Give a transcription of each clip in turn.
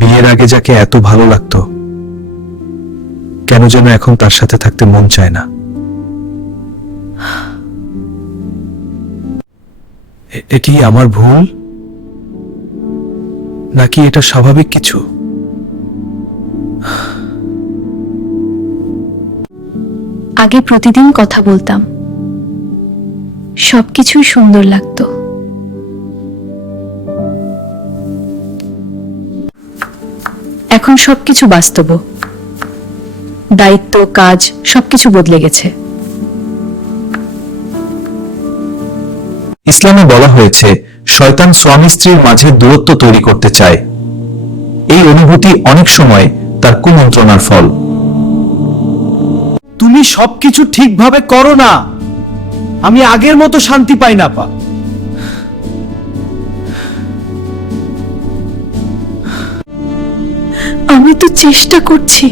বিয়ের আগে যাকে এত ভালো লাগতো, কেন যেন এখন তার সাথে থাকতে মন চায় না। এটি আমার ভুল, নাকি এটা স্বাভাবিক কিছু? আগে প্রতিদিন কথা বলতাম, সবকিছুই সুন্দর লাগতো। এখন সবকিছু বাস্তব, দায়িত্ব, কাজ সবকিছু বদলে গেছে। ইসলামে বলা হয়েছে শয়তান স্বামী স্ত্রীর মাঝে দূরত্ব তৈরি করতে চায়। এই অনুভূতি অনেক সময় তার কুমন্ত্রণার ফল। তুমি সবকিছু ঠিকভাবে করো না, আমি আগের মতো শান্তি পাই না পা। আমি তো চেষ্টা করছি,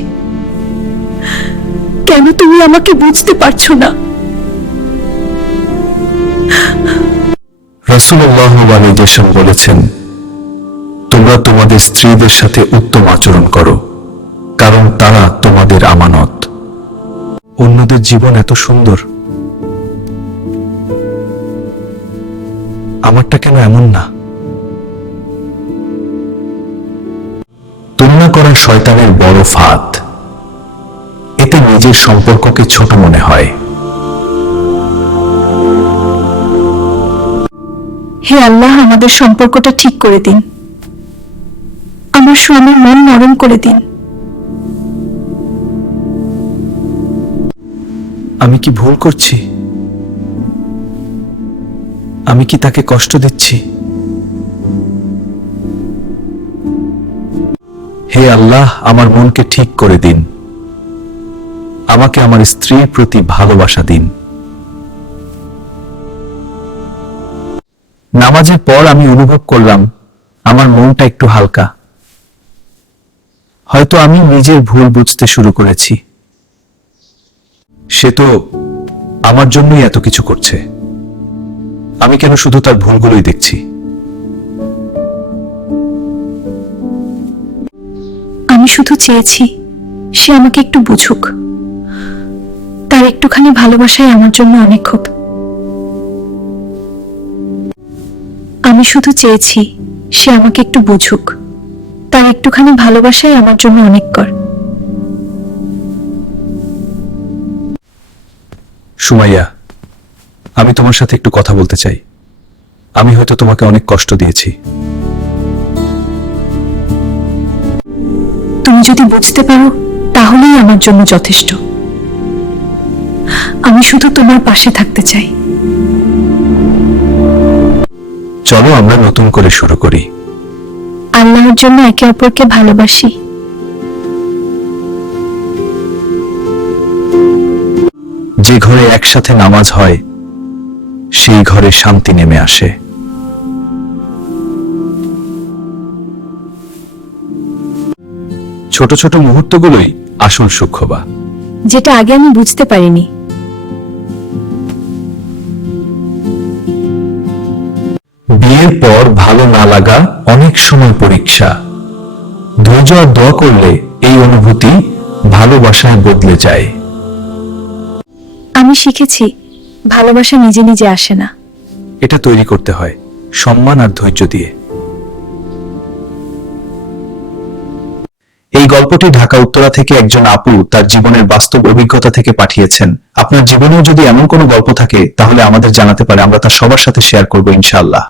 কেন তুমি আমাকে বুঝতে পারছো না? রাসূলুল্লাহ সাল্লাল্লাহু বলেছেন, তোমরা তোমাদের স্ত্রীদের সাথে উত্তম আচরণ করো, কারণ তারা তোমাদের আমানত। অন্যদের জীবন এত সুন্দর, আমারটা কেন এমন না? তুলনা করা শয়তানের বড় ফাঁদ। এতে নিজের সম্পর্ককে ছোট মনে হয়। হে আল্লাহ, আমাদের সম্পর্কটা ঠিক করে দিন, আমার স্বামীর মন নরম করে দিন। আমি কি ভুল করছি? আমি কি তাকে কষ্ট দিচ্ছি? হে আল্লাহ, আমার মনকে ঠিক করে দিন, আমাকে আমার স্ত্রীর প্রতি ভালোবাসা দিন। নামাজের পর আমি অনুভব করলাম আমার মনটা একটু হালকা। হয়তো আমি নিজের ভুল বুঝতে শুরু করেছি। সে তো আমার জন্যই এত কিছু করছে, আমি কেন শুধু তার ভুলগুলোই দেখছি? আমি শুধু চেয়েছি সে আমাকে একটু বুঝুক, তার একটুখানি ভালোবাসাই আমার জন্য অনেক। খুব আমি শুধু চেয়েছি সে আমাকে একটু বুঝুক, তার একটুখানি ভালোবাসাই আমার জন্য অনেক কর। সুমাইয়া, আমি তোমার সাথে একটু কথা বলতে চাই। আমি হয়তো তোমাকে অনেক কষ্ট দিয়েছি। তুমি যদি বুঝতে পারো তাহলেই আমার জন্য যথেষ্ট। আমি শুধু তোমার পাশে থাকতে চাই। চলো আমরা নতুন করে শুরু করি। আল্লাহর জন্য একে অপরকে ভালোবাসি। যে ঘরে একসাথে নামাজ হয় সেই ঘরে শান্তি নেমে আসে। ছোট ছোট মুহূর্তগুলোই আসল সুখবা, যেটা আগে আমি বুঝতে পারিনি। বিয়ের পর ভালো না লাগা অনেক সময় পরীক্ষা। ধৈর্য আর দোয়া করলে এই অনুভূতি ভালোবাসায় বদলে যায়। আমি শিখেছি ভালোবাসা নিজে নিজে আসে না, এটা তৈরি করতে হয় সম্মান আর ধৈর্য দিয়ে। এই গল্পটি ঢাকা উত্তরা থেকে একজন আপু তার জীবনের বাস্তব অভিজ্ঞতা থেকে পাঠিয়েছেন। আপনার জীবনেও যদি এমন কোনো গল্প থাকে তাহলে আমাদের জানাতে পারে, আমরা তা সবার সাথে শেয়ার করব ইনশাআল্লাহ।